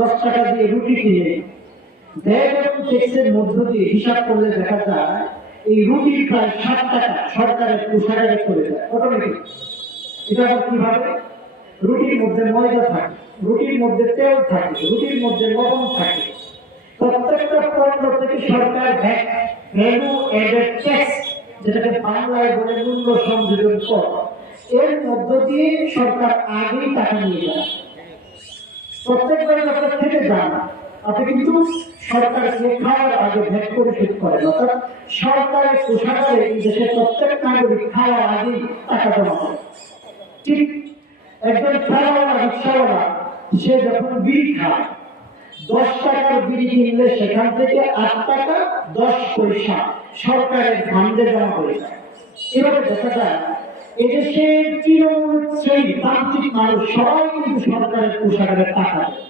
10 টাকা দিয়ে রুটি কিনে ভ্যাট এবং ট্যাক্সের মধ্য দিয়ে হিসাব করলে দেখা যায় এই রুটির প্রায় 7 টাকা সরকারের কোষাগারে চলে যায় অটোমেটিক। এটা আবার কিভাবে? রুটির মধ্যে ময়দা থাকে, রুটির মধ্যে তেল থাকে, রুটির মধ্যে লবণ থাকে। প্রত্যেকটা পণ্য থেকে সরকার ভ্যাট, ভ্যালু এডেড ট্যাক্স, যেটাকে বাংলায় বলে মূল্য সংযোজন কর, এর মধ্য দিয়ে সরকার আগেই টাকা নিয়ে যায়। প্রত্যেকবার আপনার থেকে যান, আপনি কিন্তু সরকারকে খাওয়ার আগে ভ্যাট পরিশোধ করেন, অর্থাৎ সরকারের কোষাগারে এই দেশের প্রত্যেক নাগরিক খাওয়ার আগেই টাকা জমা করে। ঠিক একজন ঠেলাওয়ালা, রিক্সাওয়ালা, সে যখন বিড়ি খায়, 10 টাকার বিড়ি কিনলে সেখান থেকে 8 টাকা 10 পয়সা সরকারের ফান্ডে জমা করে যায়। এভাবে দেখা যায় এদেশের তৃণমূল শ্রেণী, তান্ত্রিক মানুষ সবাই কিন্তু সরকারের কোষাগারে টাকা দেয়।